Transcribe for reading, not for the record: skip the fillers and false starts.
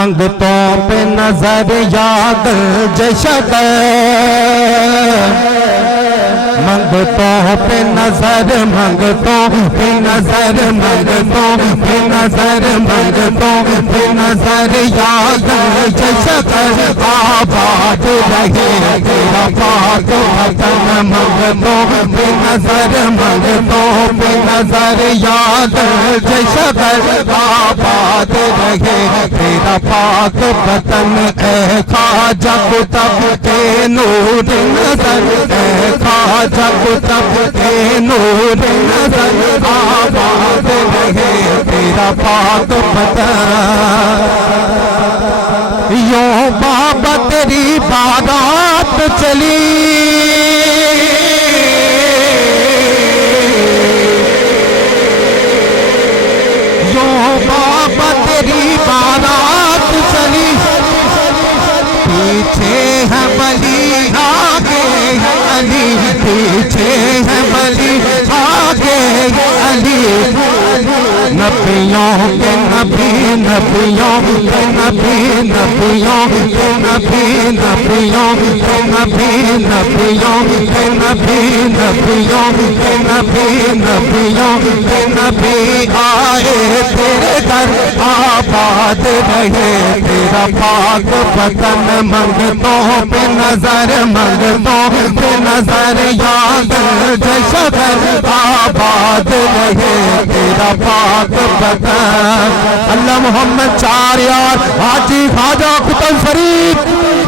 منگتوں پہ نظر یاد جشد منگتوں پہ نظر منگتوں پہ نظر منگتوں پہ نظر منگتوں پہ نظر یاد جشد آباد رہے تیرا پاک وطن منگتوں پہ نظر منگتوں پہ نظر یاد جشد آباد رہے تیرا پاک وطن اے خواجہ قطب کے نور نظر اے خواجہ قطب کے نور نظر آباد رہے تیرا پاک وطن یوں بابا تیری بارات چلی تیری بارات چلی پیچھے ہے بلی آگے ہے علی پیچھے ہے بلی آگے ہے علی نبیوں کے نبی نبیوں کے نبی نبیوں کے نبی نبیوں کے نبی نبیوں کے نبی نبیوں کے نبی نبیوں کے نبی آئے تیرے در آباد رہے تیرا پاک وطن منگتوں پہ نظر منگتوں پہ نظر یاد جشد آباد رہے تیرا پاک وطن اللہ محمد 4 یار حاجی خواجہ قطب فرید